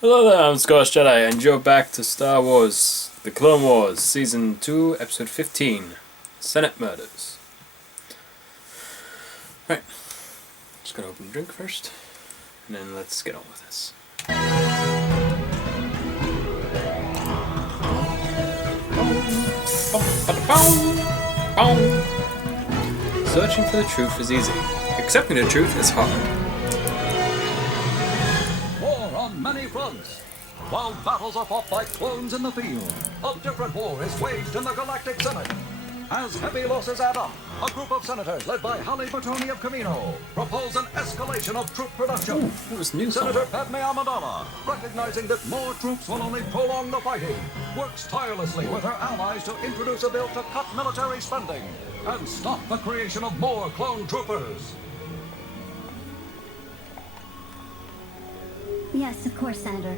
Hello there, I'm Scottish Jedi, and you're back to Star Wars The Clone Wars, Season 2, Episode 15, Senate Murders. Right, just gonna open the drink first, and then let's get on with this. Searching for the truth is easy. Accepting the truth is hard. Many fronts. While battles are fought by clones in the field, a different war is waged in the Galactic Senate. As heavy losses add up, a group of senators led by Halle Bertoni of Camino propose an escalation of troop production. Ooh, that was new. Senator Padme Amidala, recognizing that more troops will only prolong the fighting, works tirelessly with her allies to introduce a bill to cut military spending and stop the creation of more clone troopers. Yes, of course, Senator.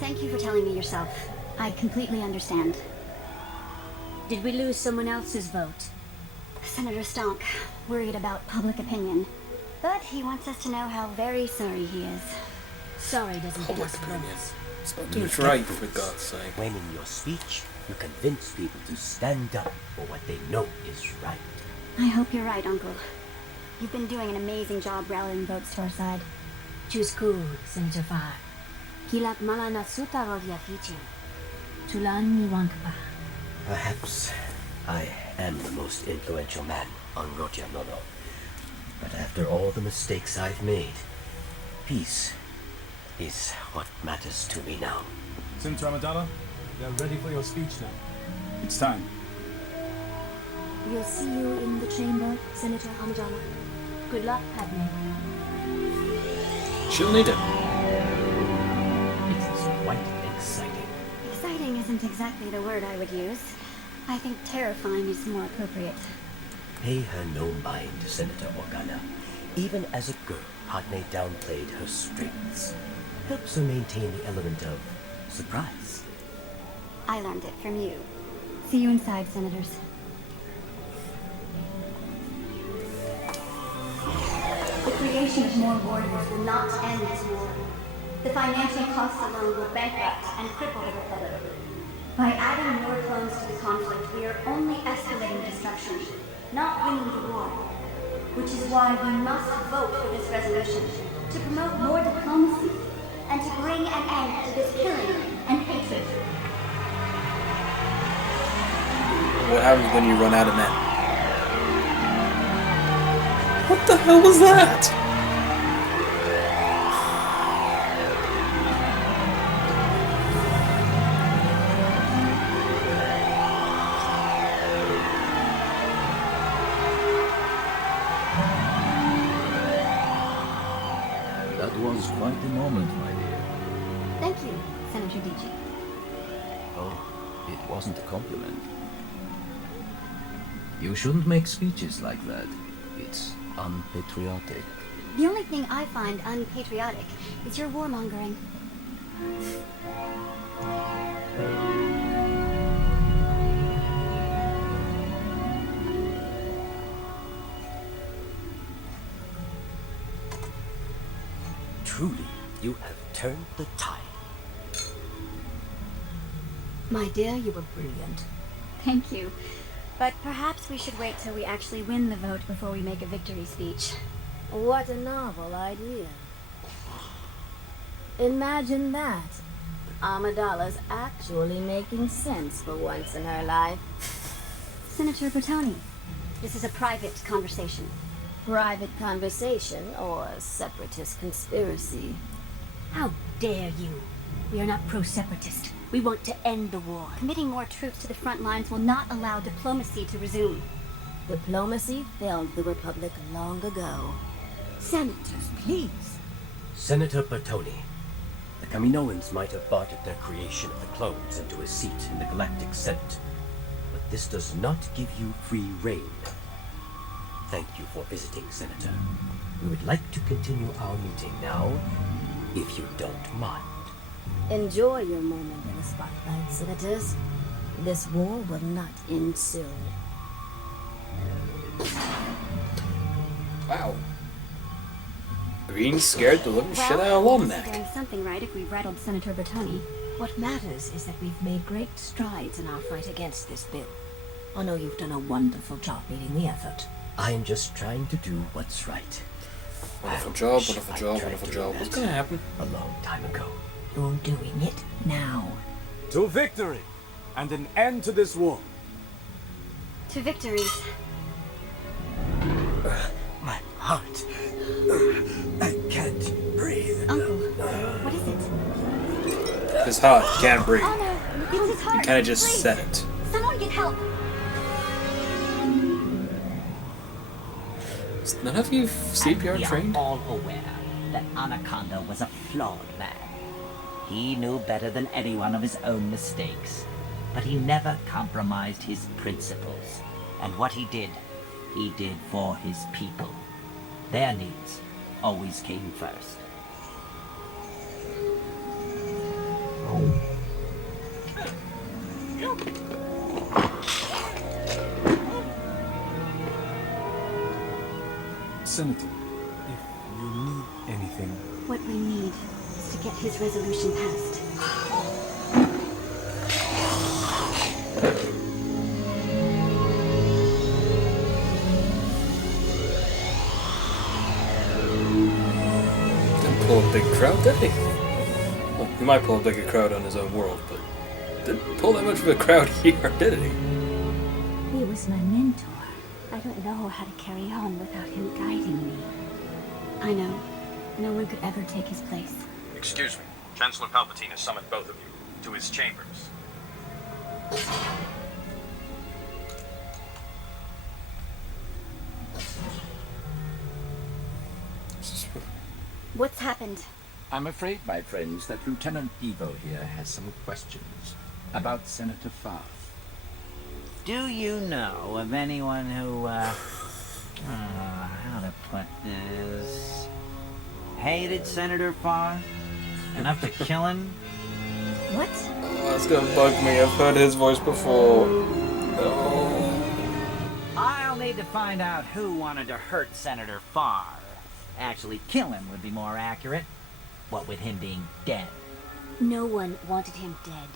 Thank you for telling me yourself. I completely understand. Did we lose someone else's vote? Senator Stonk, worried about public opinion. But he wants us to know how very sorry he is. Sorry doesn't give us opinion. votes. Spell do it right, for God's sake. When in your speech, you convince people to stand up for what they know is right. I hope you're right, Uncle. You've been doing an amazing job rallying votes to our side. Choose cool, Senator Farr. Kilak mala na suta rodia fichu. Tulan ni wankpa. Perhaps I am the most influential man on Rotia Nono. But after all the mistakes I've made, peace is what matters to me now. Senator Amidala, we are ready for your speech now. It's time. We'll see you in the chamber, Senator Amidala. Good luck, Padme. She'll need it. It is quite exciting. Exciting isn't exactly the word I would use. I think terrifying is more appropriate. Pay her no mind, Senator Organa. Even as a girl, Padme downplayed her strengths. Helps her maintain the element of surprise. I learned it from you. See you inside, Senators. The creation of more warriors will not end this war. The financial costs alone will bankrupt and cripple the Republic. By adding more clones to the conflict, we are only escalating destruction, not winning the war. Which is why we must vote for this resolution, to promote more diplomacy, and to bring an end to this killing and hatred. What happens when you run out of men? What the hell was that? That was quite the moment, my dear. Thank you, Senator DG. Oh, it wasn't a compliment. You shouldn't make speeches like that. It's unpatriotic. The only thing I find unpatriotic is your warmongering. Truly, you have turned the tide. My dear, you were brilliant. Thank you. But perhaps we should wait till we actually win the vote before we make a victory speech. What a novel idea. Imagine that. Amidala's actually making sense for once in her life. Senator Bertoni, this is a private conversation. Private conversation or separatist conspiracy? How dare you? We are not pro-separatist. We want to end the war. Committing more troops to the front lines will not allow diplomacy to resume. Diplomacy failed the Republic long ago. Senators, please. Senator Bertoni, the Kaminoans might have bartered their creation of the clones into a seat in the Galactic Senate, but this does not give you free reign. Thank you for visiting, Senator. We would like to continue our meeting now, if you don't mind. Enjoy your moment in the spotlight, Senators. This war will not end soon. Wow. Green's scared the living shit out of we're Lomnac. doing something right if we rattled Senator Bertoni. What matters is that we've made great strides in our fight against this bill. I know you've done a wonderful job leading the effort. I'm just trying to do what's right. Wonderful I job, wish wonderful I'd job, tried wonderful doing job. that What's gonna happen? a long time ago. You're doing it now. To victory and an end to this war. To victories. My heart. I can't breathe. Uncle, what is it? His heart can't breathe. Oh no, it's his heart. Kinda just Please, said it. Someone get help. None of you CPR We trained? are all aware that Anaconda was a flawed man. He knew better than anyone of his own mistakes, but he never compromised his principles. And what he did for his people. Their needs always came first. Senator, if you need anything, What we need is to get his resolution passed. Didn't pull a big crowd, did he? Well, he might pull a bigger crowd on his own world, but didn't pull that much of a crowd here, did he? He was my mentor. I don't know how to carry on without him guiding me. I know. No one could ever take his place. Excuse me. Chancellor Palpatine has summoned both of you to his chambers. What's happened? I'm afraid, my friends, that Lieutenant Devo here has some questions about Senator Favre. Do you know of anyone who, how to put this, hated Senator Favre enough to kill him? What? Oh, that's gonna bug me. I've heard his voice before. No. I'll need to find out who wanted to hurt Senator Favre. Actually, kill him would be more accurate. What with him being dead. No one wanted him dead.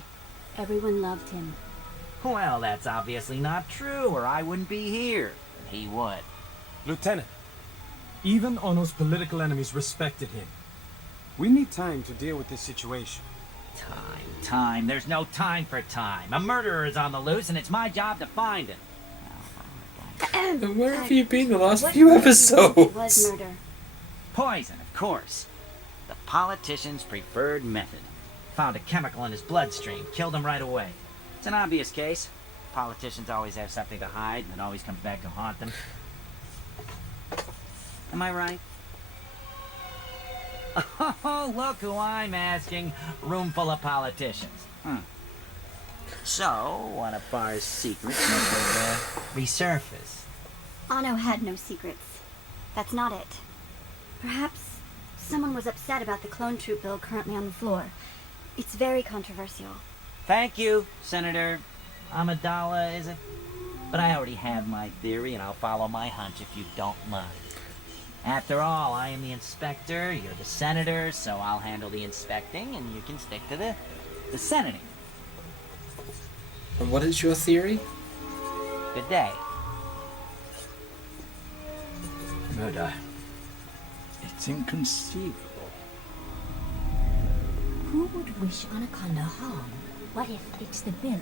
Everyone loved him. Well, that's obviously not true, or I wouldn't be here. He would. Lieutenant, even Ono's political enemies respected him. We need time to deal with this situation. Time. There's no time for time. A murderer is on the loose, and it's my job to find him. And where have you been the last What few It was episodes? murder. Poison, of course. The politician's preferred method. Found a chemical in his bloodstream, killed him right away. It's an obvious case. Politicians always have something to hide, and it always comes back to haunt them. Am I right? Oh, look who I'm asking. Room full of politicians. So, one of Farr's secrets must have resurfaced. Ano had no secrets. That's not it. Perhaps someone was upset about the clone troop bill currently on the floor. It's very controversial. Thank you, Senator Amidala, is it? But I already have my theory, and I'll follow my hunch if you don't mind. After all, I am the inspector, you're the senator, so I'll handle the inspecting, and you can stick to the senating. And what is your theory? Good day. Murder. It's inconceivable. Who would wish Anaconda harm? What if it's the bill?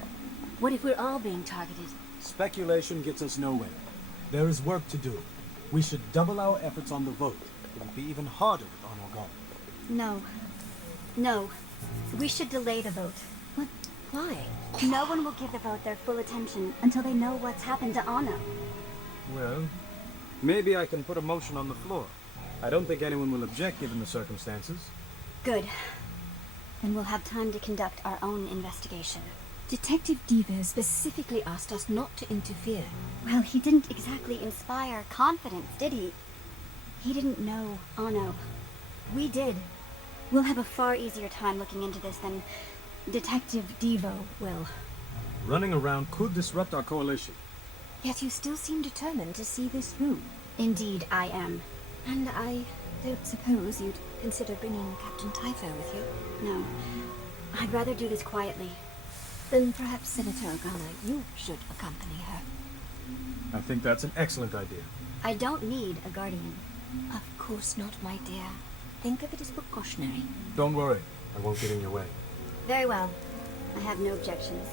What if we're all being targeted? Speculation gets us nowhere. There is work to do. We should double our efforts on the vote. It will be even harder with Ono gone. No. No. We should delay the vote. What? Why? No one will give the vote their full attention until they know what's happened to Ano. Well, maybe I can put a motion on the floor. I don't think anyone will object given the circumstances. Good. Then we'll have time to conduct our own investigation. Detective Diva specifically asked us not to interfere. Well, he didn't exactly inspire confidence, did he? He didn't know Ano. We did. We'll have a far easier time looking into this than Detective Devo will. Running around could disrupt our coalition. Yet you still seem determined to see this through. Indeed, I am. And I Don't suppose you'd consider bringing Captain Typho with you? No. I'd rather do this quietly. Then perhaps Senator Organa, you should accompany her. I think that's an excellent idea. I don't need a guardian. Of course not, my dear. Think of it as precautionary. Don't worry, I won't get in your way. Very well. I have no objections.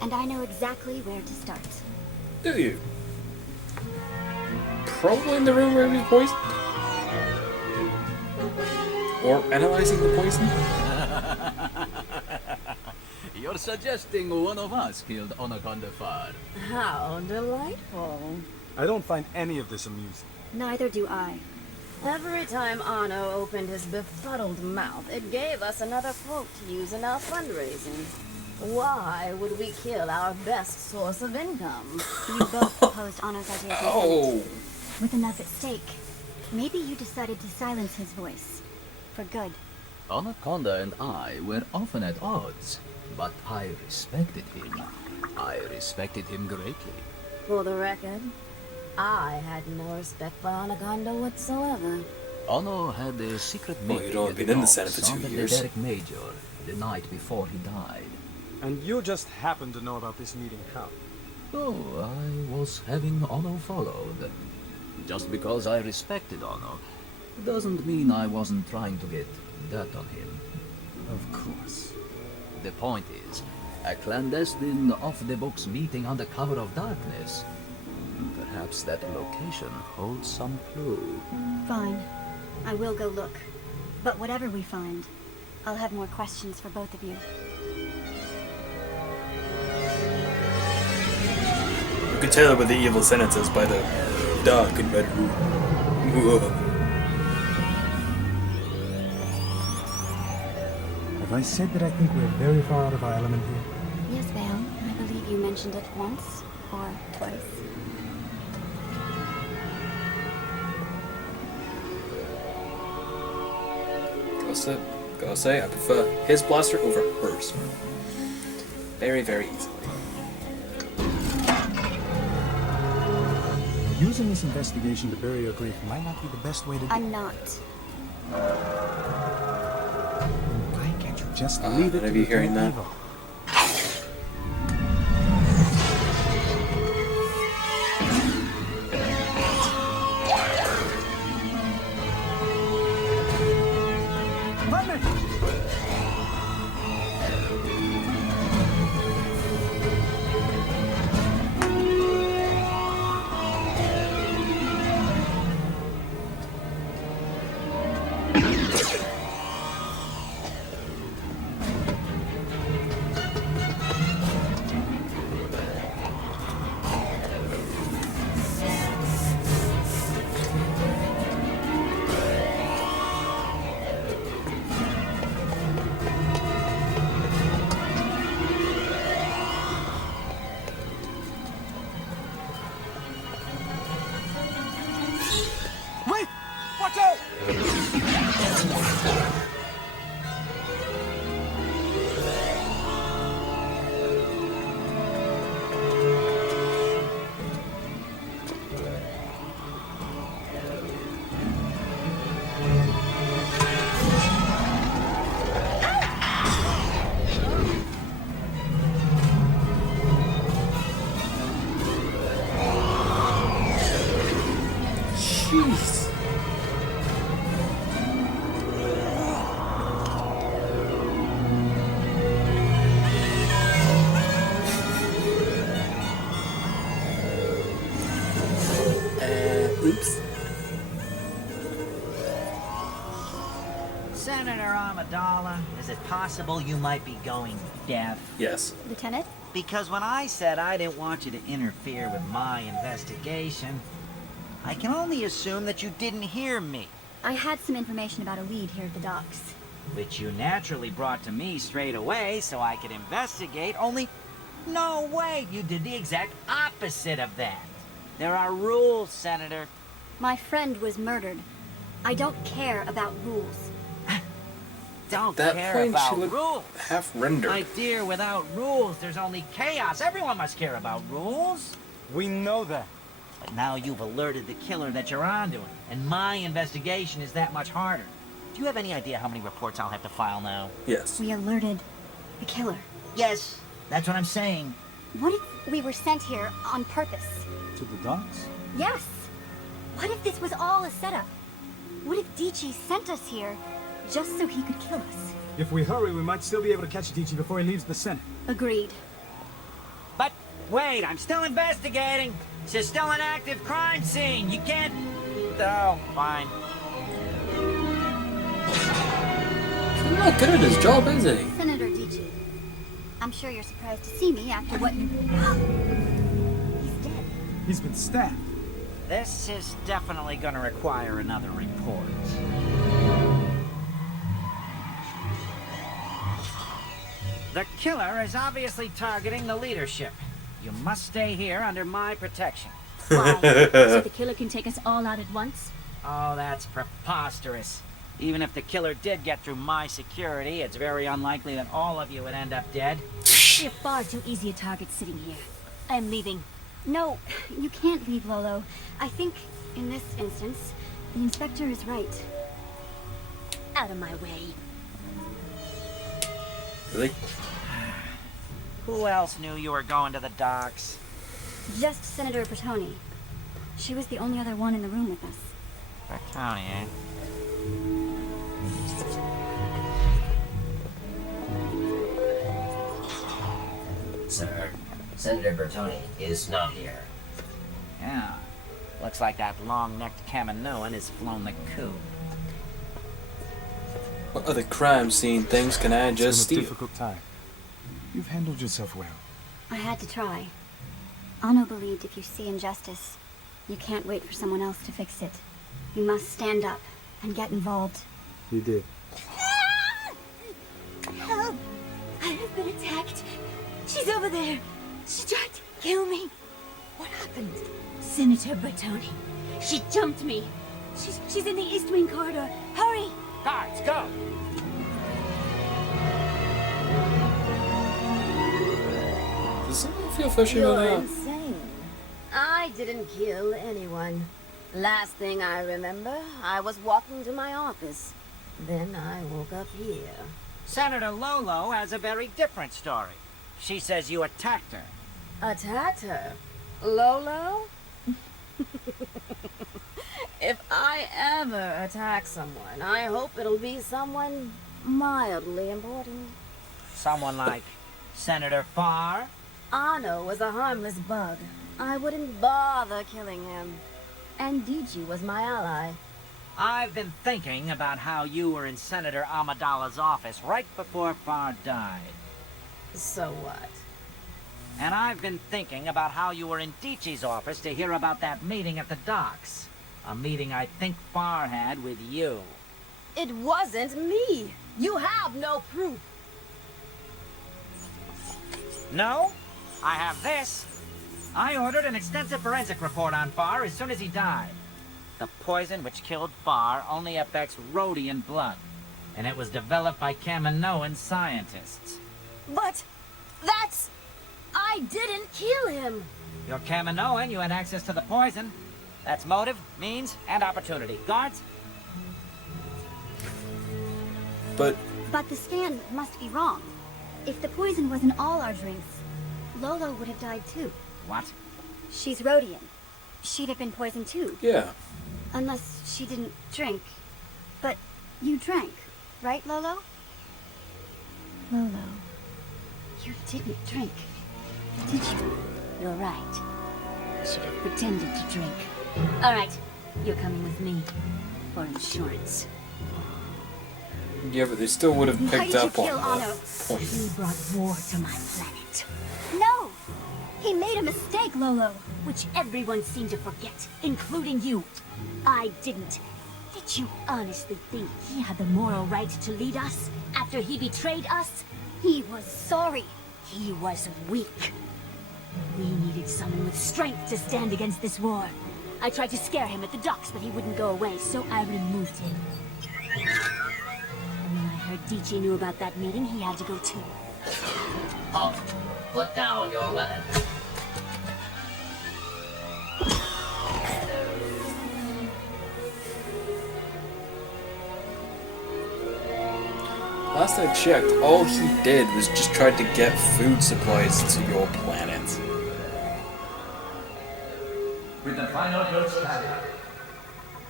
And I know exactly where to start. Do you? Probably in the room where he was poisoned? Or analyzing the poison? You're suggesting one of us killed Anaconda Far. How delightful. I don't find any of this amusing. Neither do I. Every time Anno opened his befuddled mouth, it gave us another quote to use in our fundraising. Why would we kill our best source of income? You both opposed Anno's idea of Oh! with enough at stake. Maybe you decided to silence his voice. For good. Anaconda and I were often at odds, but I respected him. I respected him greatly. For the record, I had no respect for Anaconda whatsoever. Anno had a secret Well, meeting you'd only at been the in the docks Senate for 2 under the years. Derek Major the night before he died. And you just happen to know about this meeting how? Oh, I was having Anno followed. Just because I respected Anno doesn't mean I wasn't trying to get dirt on him. Of course. The point is, a clandestine off-the-books meeting under cover of darkness. Perhaps that location holds some clue. Fine. I will go look. But whatever we find, I'll have more questions for both of you. You could tell with the evil senators by the dark and red room. Have I said that I think we're very far out of our element here? Yes, Vale. I believe you mentioned it once or twice. Gotta say, I prefer his blaster over hers. Very, very easily. Using this investigation to bury your grief might not be the best way to do. I'm not. Why can't you just leave it None to of you the hearing that? evil? Wait! Watch out! Jeez. Oops. Senator Amidala, is it possible you might be going deaf? Yes. Lieutenant? Because when I said I didn't want you to interfere with my investigation, I can only assume that you didn't hear me, I had some information about a lead here at the docks. which you naturally brought to me straight away so I could investigate, only no way, you did the exact opposite of that. There are rules, Senator. My friend was murdered. I don't care about rules. Don't That care point she about looked rules. half rendered. My dear, without rules, there's only chaos. Everyone must care about rules. We know that. But now you've alerted the killer that you're onto him, and my investigation is that much harder. Do you have any idea how many reports I'll have to file now? Yes. We alerted the killer. Yes, that's what I'm saying. What if we were sent here on purpose? To the docks? Yes. What if this was all a setup? What if Dici sent us here just so he could kill us? If we hurry, we might still be able to catch Dici before he leaves the Senate. Agreed. But wait, I'm still investigating. This is still an active crime scene. You can't... Oh, fine. He's not good at his job, is he? Senator Dici, I'm sure you're surprised to see me after what you... He's dead. He's been stabbed. This is definitely gonna require another report. The killer is obviously targeting the leadership. You must stay here under my protection. Why? So the killer can take us all out at once? Oh, that's preposterous. Even if the killer did get through my security, it's very unlikely that all of you would end up dead. You're far too easy a target sitting here. I'm leaving. No, you can't leave, Lolo. I think, in this instance, the inspector is right. Out of my way. Really? Who else knew you were going to the docks? Just Senator Bertoni. She was the only other one in the room with us. Bertoni, eh? Sir, Senator Bertoni is not here. Yeah. Looks like that long-necked Kaminoan has flown the coop. What other crime scene things can I just It's been steal? a difficult time. You've handled yourself well. I had to try. Anno believed if you see injustice, you can't wait for someone else to fix it. You must stand up and get involved. You did. Help! I have been attacked. She's over there. She tried to kill me. What happened? Senator Bertoni. She jumped me. She's in the East Wing corridor. Hurry! Guards, go! Does someone feel fishy You're about that? insane. I didn't kill anyone. Last thing I remember, I was walking to my office. Then I woke up here. Senator Lolo has a very different story. She says you attacked her. Attacked her? Lolo? If I ever attack someone, I hope it'll be someone mildly important. Someone like Senator Farr? Anno was a harmless bug. I wouldn't bother killing him. And Dici was my ally. I've been thinking about how you were in Senator Amidala's office right before Farr died. So what? And I've been thinking about how you were in Dici's office to hear about that meeting at the docks. A meeting I think Farr had with you. It wasn't me. You have no proof. No? I have this. I ordered an extensive forensic report on Farr as soon as he died. The poison which killed Farr only affects Rhodian blood, and it was developed by Kaminoan scientists. But that's... I didn't kill him. You're Kaminoan, you had access to the poison. That's motive, means, and opportunity. Guards? But But the scan must be wrong. If the poison was in all our drinks, Lolo would have died too. What? She's Rhodian. She'd have been poisoned too. yeah, Unless she didn't drink. But you drank, right, Lolo? Lolo, you didn't drink, did you? You're right. Should have pretended to drink. All right, you're coming with me for insurance. yeah, but they still would have Why picked did you up on kill that. Anno? He brought war to my planet. No! He made a mistake, Lolo, which everyone seemed to forget, including you. I didn't. Did you honestly think he had the moral right to lead us after he betrayed us? He was sorry. He was weak. We needed someone with strength to stand against this war. I tried to scare him at the docks, but he wouldn't go away, so I removed him. And when I heard Dici knew about that meeting, he had to go too. Halt! Put down your weapon. last I checked, all he did was just try to get food supplies to your planet. With the final votes tallied,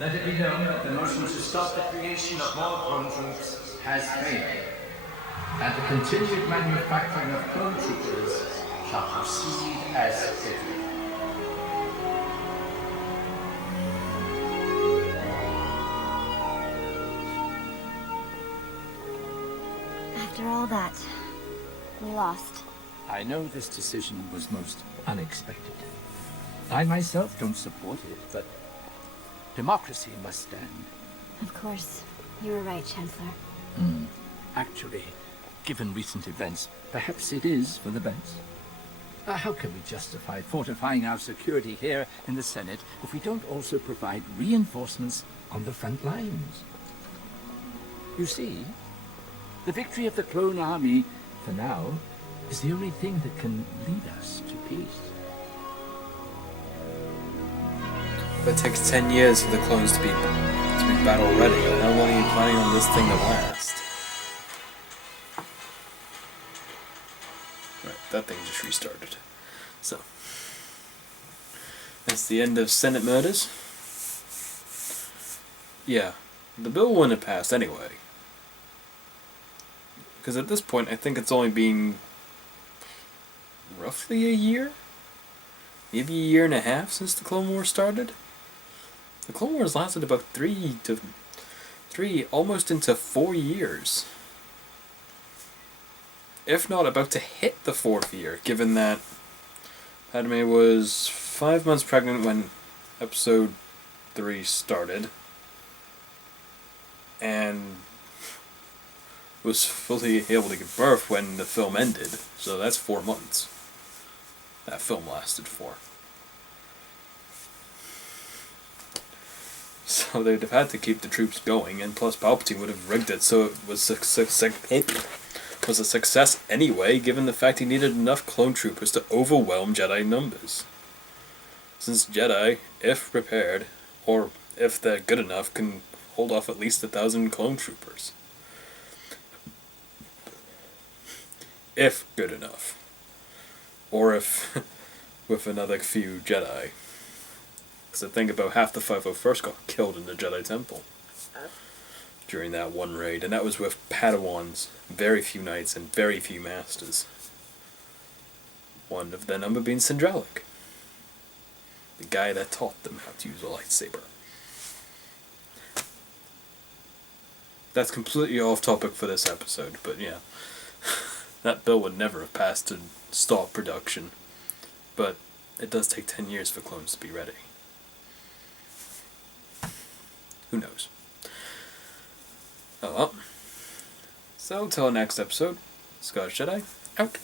let it be known that the motion to stop the creation of more clone troops has failed, and the continued manufacturing of clone troopers shall proceed as scheduled. After all that, we lost. I know this decision was most unexpected. I myself don't support it, but democracy must stand. Of course, you were right, Chancellor. Actually, given recent events, perhaps it is for the best. How can we justify fortifying our security here in the Senate if we don't also provide reinforcements on the front lines? You see, the victory of the clone army, for now, is the only thing that can lead us to peace. But it takes 10 years for the clones to be battle ready. How long are you planning on this thing to last? Right, that thing just restarted. So, that's the end of Senate murders. Yeah, the bill wouldn't have passed anyway. Because at this point, I think it's only been roughly a year? Maybe a year and a half since the Clone Wars started? The Clone Wars lasted about almost into 4 years. If not about to hit the 4th year, given that Padme was 5 months pregnant when Episode 3 started, and was fully able to give birth when the film ended, so that's 4 months that film lasted for. So they'd have had to keep the troops going, and plus Palpatine would have rigged it so it was a success anyway, given the fact he needed enough clone troopers to overwhelm Jedi numbers. Since Jedi, if prepared, or if they're good enough, can hold off at least 1,000 clone troopers. If good enough. Or if with another few Jedi. Because I think about half the 501st got killed in the Jedi Temple during that one raid, and that was with Padawans, very few knights, and very few masters. One of their number being Sindralik, the guy that taught them how to use a lightsaber. That's completely off topic for this episode, but yeah. That bill would never have passed to stop production, but it does take 10 years for clones to be ready. Who knows? Oh well. So, till next episode, Scottish Jedi, out.